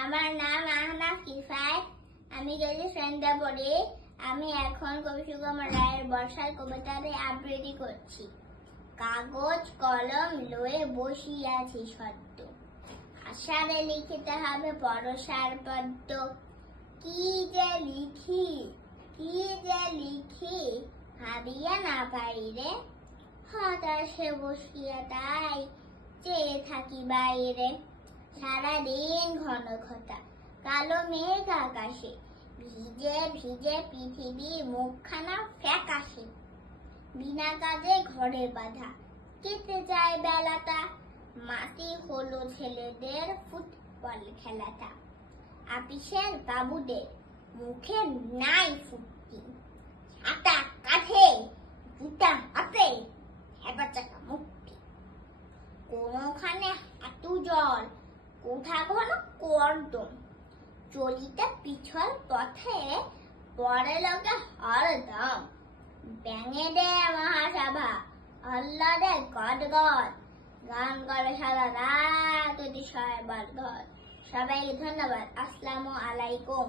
আমার নাম আহনাফ কিফায়েত। আমি কেজি শ্রেণীতে পড়ি। আমি এখন কবি সুকুমার রায়ের বর্ষার কবিতাটি আবৃত্তি করছি। কাগজ কলম লয়ে বসিয়াছি সদ্য, আষাঢ়ে লিখিতে হবে বর্ষার পদ্য। কি যে লিখি ভাবিয়া না পারি রে, হতাশে বসিয়া তাই চেয়ে থাকি বাইরে। সারাদিন ঘন ঘটা কালো মেঘ আকাশে, ভিজে ভিজে পৃথিবীর মুখখানা ফ্যাকাশে। বিনা কাজে ঘরে বাঁধা কেটে যায় বেলাটা, মাটি হলো ছেলেদের ফুটবল খেলাটা। আপিসের বাবুদের মুখে নাই ফুটকি, ছাতা কাঁধে জুতা হাতে হেবা চাকা মুক্তি। কোনোখানে হাঁটু জল, কোথা ঘন কর্দম, চলিতে পিছল পথে পরে লোকে হরদম। ব্যাঙে দে মহাসভা, আহ্লাদে গদগদ, গান করে সারা রাত অতিশয় বলগদ। সবাইকে ধন্যবাদ। আসসালামু আলাইকুম।